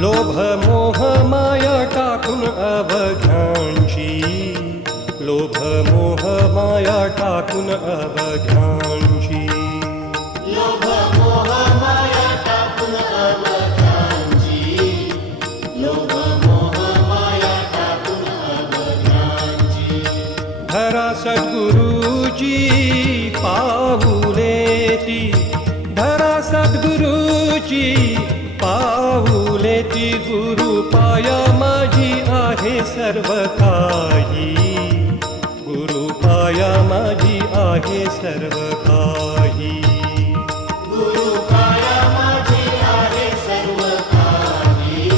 लोभ मोह माया टाकून अवघ्यांची, लोभ मोह माया टाकून अवघ्यांची, लोभ मोह माया टाकून अवघ्यांची, लोभ मोह माया टाकून अवघ्यांची. धरा सद्गुरूची पाऊले ती, धरा सद्गुरूची पाऊले ती. गुरु पाया माझी आहे सर्व काही, गुरु पाया माझी आहे सर्व काही. गुरु पाया माझी आहे सर्व काही,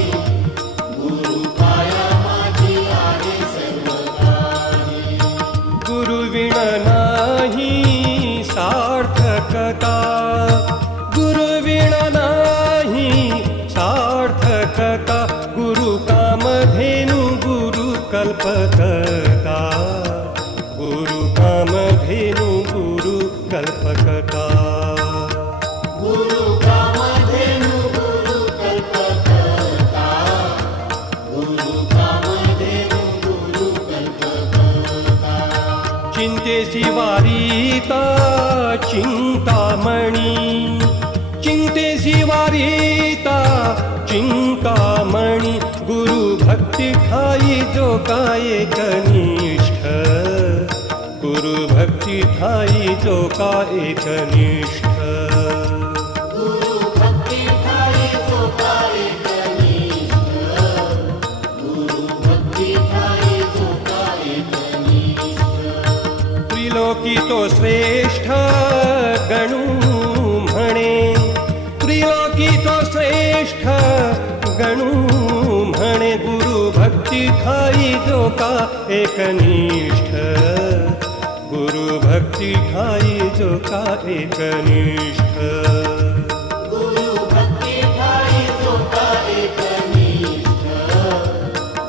गुरु पाया माझी आहे सर्व काही. गुरु विण नाही सार्थकता, गुरु विण नाही सार्थकता. गुरु कामधेनु गुरु कल्पकता, गुरु कामधेनु गुरु कल्पकता. गुरु कामधेनु गुरु कल्पकता, गुरु कामधेनु गुरु कल्पकता. चिंतेची वारीता चिंतामणी, चिंतेची वारीता चिंतामणी. गुरु भक्ती ठाई जो का एकनिष्ठ, गुरु भक्ती ठाई जो का एकनिष्ठ. गुरु भक्ती ठाई जो का एकनिष्ठ, गुरु भक्ती ठाई जो का एकनिष्ठ. त्रिलोकी तो श्रेष्ठ गणू म्हणे, त्रिलोकी तो श्रेष्ठ गणू म्हणे. गुरु भक्ती ठाई जो का एकनिष्ठ, गुरु भक्ती ठाई जो का एकनिष्ठ. गुरु भक्ती ठाई जो का एकनिष्ठ,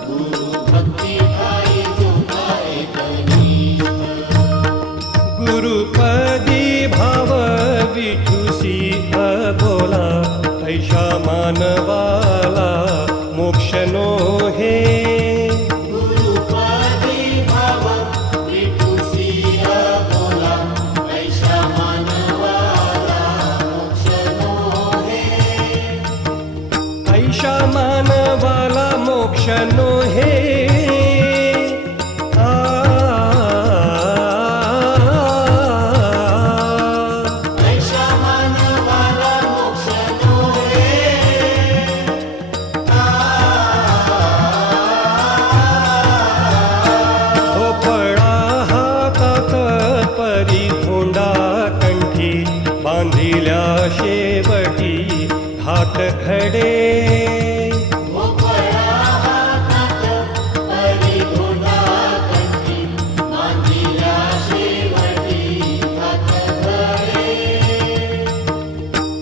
गुरु भक्ती ठाई जो का एकनिष्ठ. गुरुपदी भाव विठुसी बोला, ऐशा मानवाला मोक्ष नो हे. गुरुपदी भाव विठुसिया बोला, ऐशा मानवाला मोक्ष नो हे. ऐशा मानवाला मोक्ष नो हे. ऐशा मानवाला मोक्ष नो हे. भोपळा हातात परी धोंडा कंठी, बांधिल्या शेवटी घाट खडे. भोपळा हातात परी धोंडा कंठी, बांधिल्या शेवटी घाट खडे.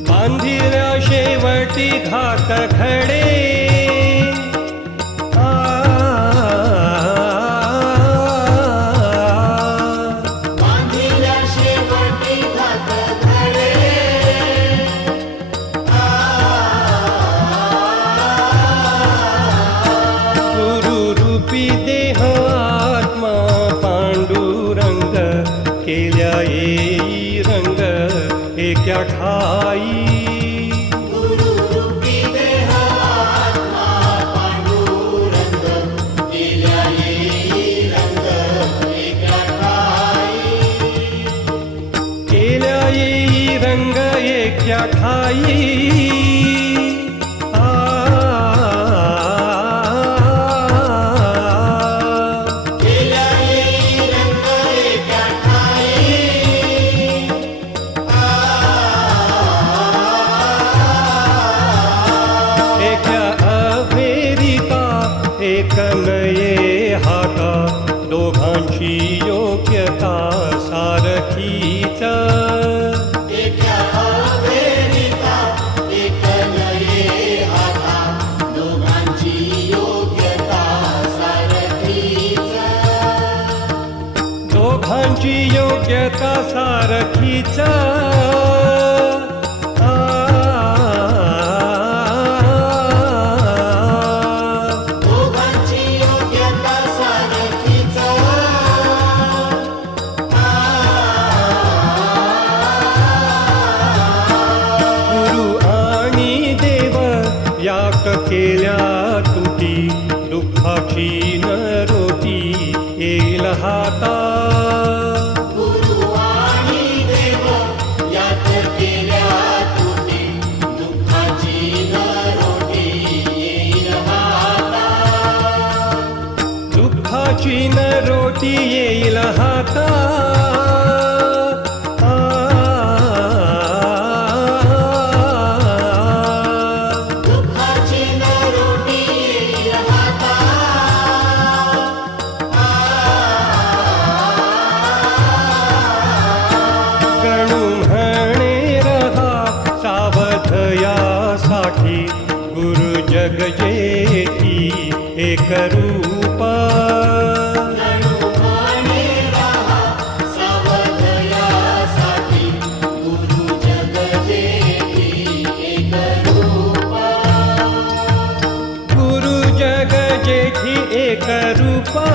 बांधिल्या शेवटी घाट खडे. बांधिल्या शेवटी घाट खडे. गुरु रूपी देह आत्मा पांडुरंग, केल्या येई रंग एका ठाई. गुरु रूपी देह आत्मा पांडुरंग, केल्या येई रंग एका ठाई. केल्या येई रंग एका ठाई. केल्या येई रंग एका ठाई. एका अभेरिता एक नये हाता, दोघांची योग्यता सारखीच. एका अभेरिता एक नये हाता, दोघांची योग्यता सारखीच. दोघांची योग्यता सारखीच. केल्या तुटी दुःखाची न रोटी येईल हाता गुरु आणि देव यात केल्या तुटी दुःखाची न रोटी येईल हाता दुःखाची न रोटी येईल हाता दुःखाची न रोटी येईल हाता गणू म्हणे रहा सावध यासाठी गुरु जग जेठी एक रूपा गणू म्हणे रहा सावध यासाठी गुरु जग जेठी एक रूपा गुरु जग जेठी एक रूपा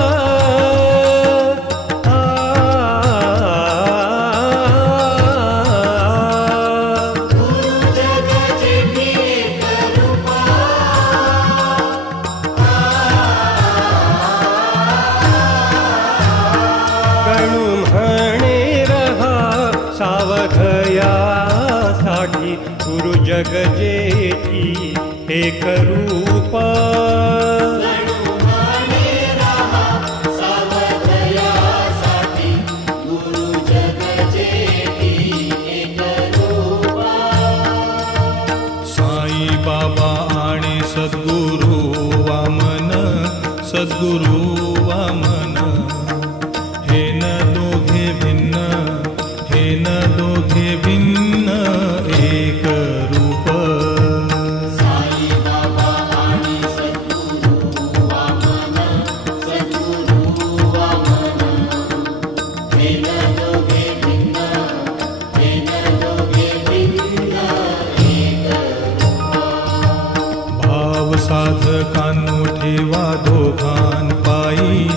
गुरु जग जेठी एक रूपा गणू म्हणे रहा सावध यासाठी गुरु जग जेठी एक रूपा गणू म्हणे रहा सावध यासाठी गुरु जग जेठी एक रूपा साई बाबा आणि सद्गुरु वामन सद्गुरु वामन हे न दोघे भिन्न हे न दोघे भिन्न एक रूप साई बाबा आणि सद्गुरु वामन सद्गुरु वामन हे न दोघे भिन्न हे न दोघे भिन्न एक भाव साधकांनो ठेवा दोघां पायी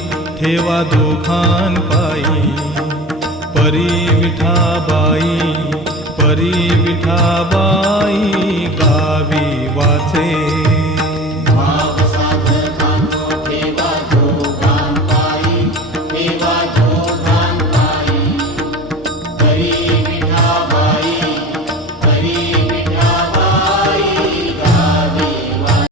ठेवा दोघां पायी परी विठाबाई